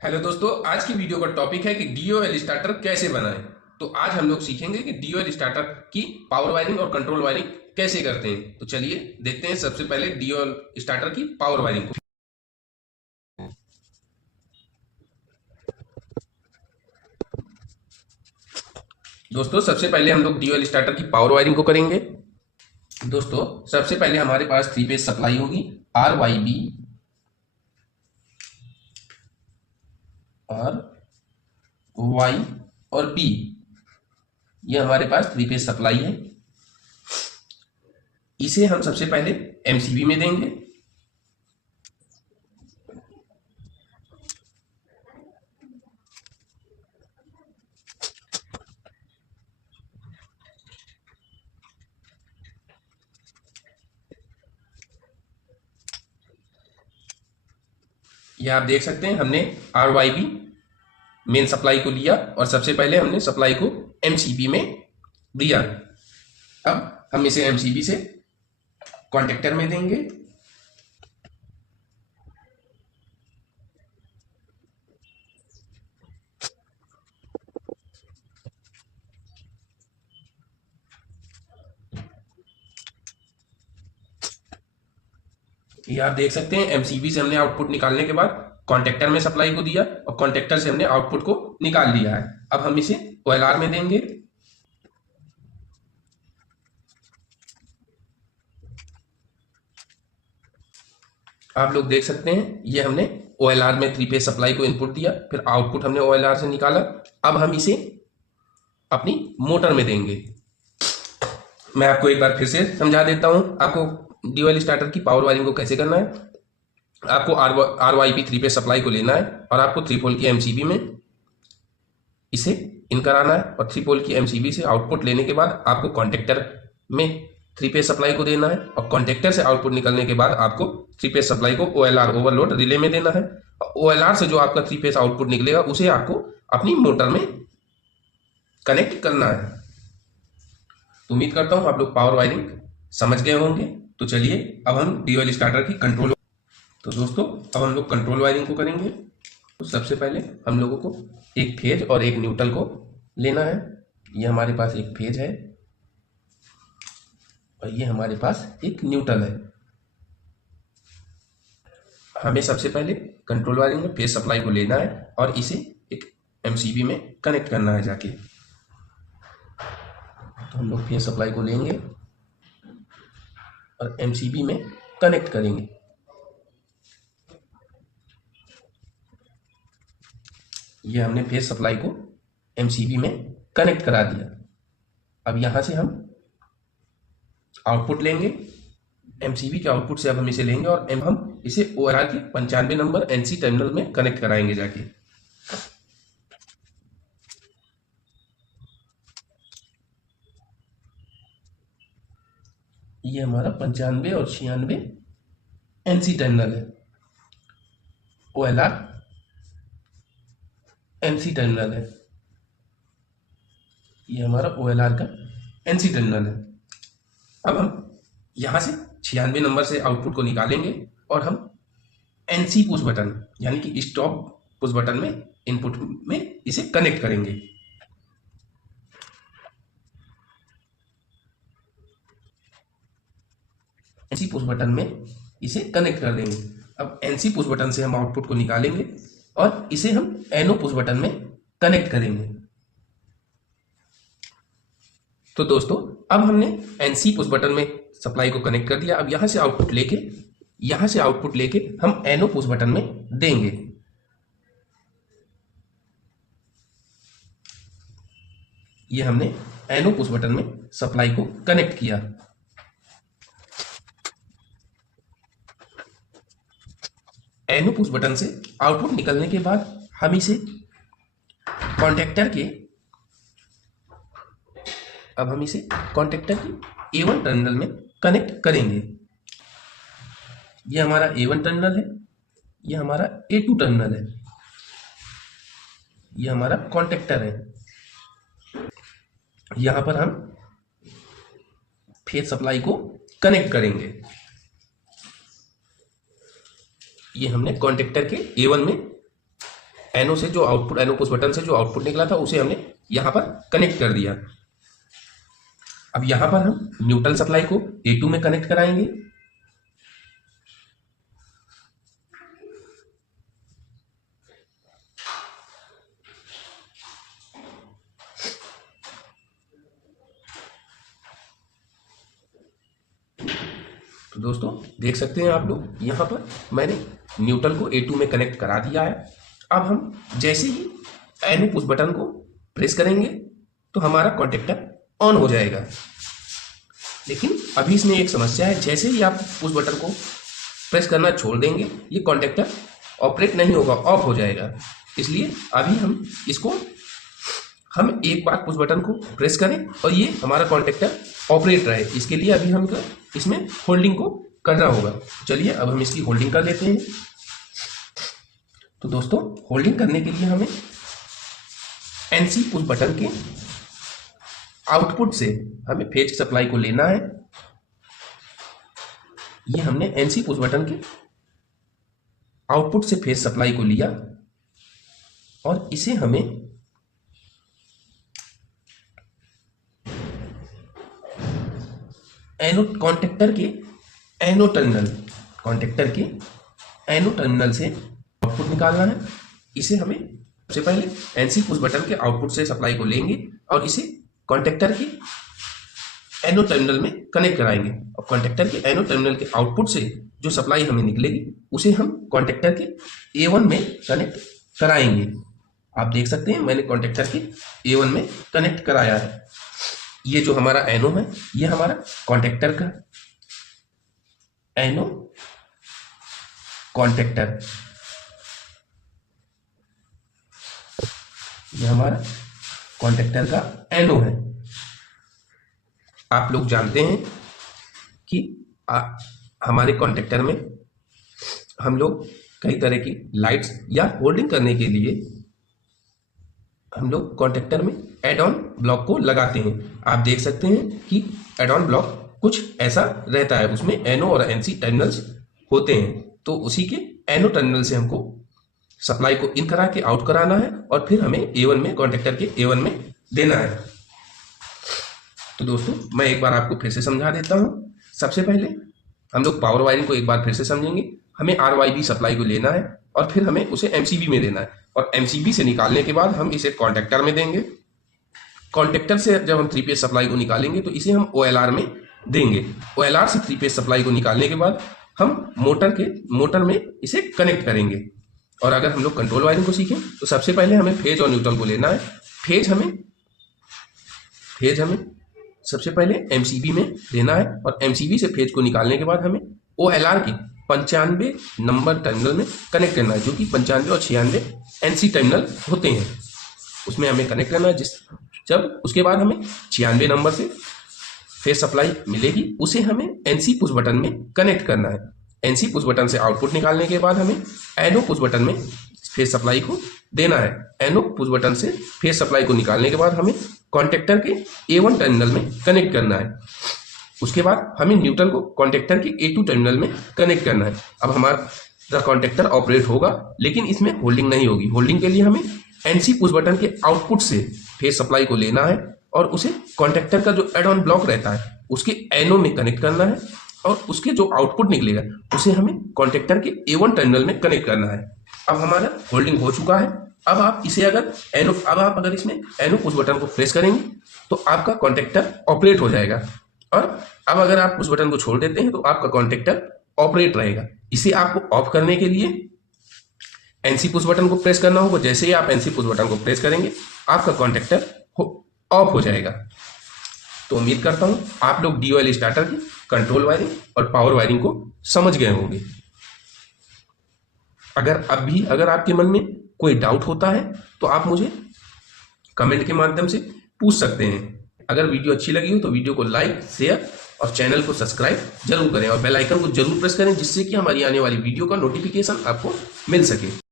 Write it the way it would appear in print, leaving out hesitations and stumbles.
Hello दोस्तों, आज की वीडियो का टॉपिक है कि डीओएल स्टार्टर कैसे बनाएं। तो आज हम लोग सीखेंगे कि डीओएल स्टार्टर की पावर वायरिंग और कंट्रोल वायरिंग कैसे करते हैं। तो चलिए देखते हैं सबसे पहले डीओएल स्टार्टर की पावर वायरिंग को। दोस्तों सबसे पहले हम लोग डीओएल स्टार्टर की पावर वायरिंग को करेंगे। दोस्तों सबसे पहले हमारे पास 3 फेज सप्लाई होगी RYB और Y और P। ये हमारे पास 3 फेज सप्लाई है। इसे हम सबसे पहले MCB में देंगे। ये आप देख सकते हैं, हमने RYB मेन सप्लाई को लिया और सबसे पहले हमने सप्लाई को MCB में दिया। अब हम इसे MCB से कॉन्टेक्टर में देंगे। ये आप देख सकते हैं, MCB से हमने आउटपुट निकालने के बाद कॉन्टेक्टर में सप्लाई को दिया और कॉन्टेक्टर से हमने आउटपुट को निकाल लिया है। अब हम इसे OLR में देंगे। आप लोग देख सकते हैं, ये हमने OLR में 3 फेज सप्लाई को इनपुट दिया, फिर आउटपुट हमने OLR से निकाला। अब हम इसे अपनी मोटर में देंगे। मैं आपको एक बार फिर से समझा देता हूं आपको डीओएल स्टार्टर की पावर वायरिंग को कैसे करना है। आपको RYB 3 फेज सप्लाई को लेना है और आपको 3 पोल की MCB में इसे इन कराना है और 3 पोल की MCB से आउटपुट लेने के बाद आपको कॉन्टेक्टर में 3 फेज सप्लाई को देना है और कॉन्टेक्टर से आउटपुट निकलने के बाद आपको 3 फेज सप्लाई को OLR ओवरलोड रिले में देना है। OLR से जो आपका 3 फेज आउटपुट निकलेगा उसे आपको अपनी मोटर में कनेक्ट करना है। तो उम्मीद करता हूं आप लोग पावर वायरिंग समझ गए होंगे। तो चलिए अब हम डीओएल स्टार्टर की कंट्रोल। तो दोस्तों अब हम लोग कंट्रोल वायरिंग को करेंगे। तो सबसे पहले हम लोगों को एक फेज और एक न्यूट्रल को लेना है। ये हमारे पास एक फेज है और ये हमारे पास एक न्यूट्रल है। हमें सबसे पहले कंट्रोल वायरिंग में फेज सप्लाई को लेना है और इसे एक MCB में कनेक्ट करना है जाके। तो हम लोग फेज सप्लाई को लेंगे और MCB में कनेक्ट करेंगे। ये हमने फेज सप्लाई को MCB में कनेक्ट करा दिया। अब यहां से हम आउटपुट लेंगे। MCB के आउटपुट से अब हम इसे लेंगे और हम इसे OLR के 95 नंबर NC टर्मिनल में कनेक्ट कराएंगे जाके। ये हमारा 95 और 96 NC टर्मिनल है। OLR NC टर्मिनल है। ये हमारा OLR का NC टर्मिनल है। अब हम यहां से 96 नंबर से आउटपुट को निकालेंगे और हम NC पुश बटन यानी कि स्टॉप पुश बटन में इनपुट में इसे कनेक्ट करेंगे। NC पुश बटन में इसे कनेक्ट कर देंगे। अब NC पुश बटन से हम आउटपुट को निकालेंगे और इसे हम NO पुश बटन में कनेक्ट करेंगे। तो दोस्तों अब हमने NC पुश बटन में सप्लाई को कनेक्ट कर दिया। अब यहां से आउटपुट लेके हम NO पुश बटन में देंगे। ये हमने NO पुश बटन में सप्लाई को कनेक्ट किया। NO पुश बटन से आउटपुट निकलने के बाद हम इसे कॉन्टेक्टर के A1 टर्मिनल में कनेक्ट करेंगे। ये हमारा A1 टर्मिनल है, ये हमारा A2 टर्मिनल है, ये हमारा कॉन्टेक्टर है। यहां पर हम फेज सप्लाई को कनेक्ट करेंगे। ये हमने कॉन्टेक्टर के A1 में एनो से जो आउटपुट, एनो पुश बटन से जो आउटपुट निकला था उसे हमने यहाँ पर कनेक्ट कर दिया। अब यहाँ पर हम न्यूट्रल सप्लाई को A2 में कनेक्ट कराएंगे। तो दोस्तों देख सकते हैं आप लोग, यहाँ पर मैंने न्यूट्रल को A2 में कनेक्ट करा दिया है। अब हम जैसे ही एनो पुश बटन को प्रेस करेंगे तो हमारा कॉन्टेक्टर ऑन हो जाएगा। लेकिन अभी इसमें एक समस्या है, जैसे ही आप पुश बटन को प्रेस करना छोड़ देंगे ये कॉन्टेक्टर ऑपरेट नहीं होगा, ऑफ हो जाएगा। इसलिए अभी हम एक बार पुश बटन को प्रेस करें और ये हमारा कॉन्टेक्टर ऑपरेट रहे, इसके लिए अभी हमको इसमें होल्डिंग को करना होगा। चलिए अब हम इसकी होल्डिंग कर लेते हैं। तो दोस्तों होल्डिंग करने के लिए हमें एनसी पुश बटन के आउटपुट से हमें फेज सप्लाई को लेना है। ये हमने एनसी पुश बटन के आउटपुट से फेज सप्लाई को लिया और इसे हमें एनोड कॉन्टेक्टर के एनोड टर्मिनल से आउटपुट निकालना है। इसे हमें सबसे पहले एनसी पुश बटन के आउटपुट से सप्लाई को लेंगे और इसे कॉन्टेक्टर के एनोड टर्मिनल में कनेक्ट कराएंगे और कॉन्टेक्टर के एनोड टर्मिनल के आउटपुट से जो सप्लाई हमें निकलेगी उसे हम कॉन्टेक्टर के A1 में कनेक्ट कराएंगे। आप देख सकते हैं मैंने कॉन्टेक्टर के A1 में कनेक्ट कराया है। ये जो हमारा एनो है ये हमारा कॉन्टेक्टर का एनो कॉन्टेक्टर, ये हमारा कॉन्टेक्टर का एनो है। आप लोग जानते हैं कि हमारे कॉन्टेक्टर में हम लोग कई तरह की लाइट्स या होल्डिंग करने के लिए हम लोग कॉन्टेक्टर में एड ऑन ब्लॉक को लगाते हैं। आप देख सकते हैं कि एड ऑन ब्लॉक कुछ ऐसा रहता है, उसमें एनो और एनसी टर्मिनल्स होते हैं। तो उसी के एनो टर्मिनल से हमको सप्लाई को इन करा के आउट कराना है और फिर हमें A1 में, कॉन्टेक्टर के A1 में देना है। तो दोस्तों मैं एक बार आपको फिर से समझा देता हूँ। सबसे पहले हम लोग पावर वायरिंग को एक बार फिर से समझेंगे। हमें RYB सप्लाई को लेना है और फिर हमें उसे MCB में देना है और MCB से निकालने के बाद हम इसे कॉन्टेक्टर में देंगे। कॉन्टेक्टर से जब हम 3 फेज सप्लाई को निकालेंगे तो इसे हम OLR में देंगे। OLR से 3 फेज सप्लाई को निकालने के बाद हम मोटर में इसे कनेक्ट करेंगे। और अगर हम लोग कंट्रोल वायरिंग को सीखें तो सबसे पहले हमें फेज और न्यूट्रल को लेना है। फेज हमें सबसे पहले MCB में देना है और MCB से फेज को निकालने के बाद हमें OLR की 95 नंबर टर्मिनल में कनेक्ट करना है, जो कि 95 और 96 NC टर्मिनल होते हैं, उसमें हमें कनेक्ट करना है। जब उसके बाद हमें 96 नंबर से फेज सप्लाई मिलेगी उसे हमें NC पुश बटन में कनेक्ट करना है। NC पुश बटन से आउटपुट निकालने के बाद हमें एनो पुश बटन में फेज सप्लाई को देना है। एनो पुश बटन से फेज सप्लाई को निकालने के बाद हमें कॉन्टेक्टर के A1 टर्मिनल में कनेक्ट करना है। उसके बाद हमें न्यूट्रल को कॉन्टेक्टर के A2 टर्मिनल में कनेक्ट करना है। अब हमारा कॉन्टेक्टर ऑपरेट होगा, लेकिन इसमें होल्डिंग नहीं होगी। होल्डिंग के लिए हमें NC पुश बटन के आउटपुट से फेज सप्लाई को लेना है और उसे कॉन्टेक्टर का जो एड ऑन ब्लॉक रहता है उसके एनो में कनेक्ट करना है और उसके जो आउटपुट निकलेगा उसे हमें कॉन्टेक्टर के A1 टर्मिनल में कनेक्ट करना है। अब हमारा होल्डिंग हो चुका है। अब आप अगर इसमें एनो पुश बटन को प्रेस करेंगे तो आपका कॉन्टेक्टर ऑपरेट हो जाएगा और अब अगर आप पुश बटन को छोड़ देते हैं तो आपका कॉन्टेक्टर ऑपरेट रहेगा। इसे आपको ऑफ करने के लिए NC पुश बटन को प्रेस करना होगा। जैसे ही आप NC पुश बटन को प्रेस करेंगे आपका कॉन्टेक्टर ऑफ हो जाएगा। तो उम्मीद करता हूं आप लोग DOL स्टार्टर की कंट्रोल वायरिंग और पावर वायरिंग को समझ गए होंगे। अगर आपके मन में कोई डाउट होता है तो आप मुझे कमेंट के माध्यम से पूछ सकते हैं। अगर वीडियो अच्छी लगी हो तो वीडियो को लाइक, शेयर और चैनल को सब्सक्राइब जरूर करें और बेल आइकन को जरूर प्रेस करें, जिससे कि हमारी आने वाली वीडियो का नोटिफिकेशन आपको मिल सके।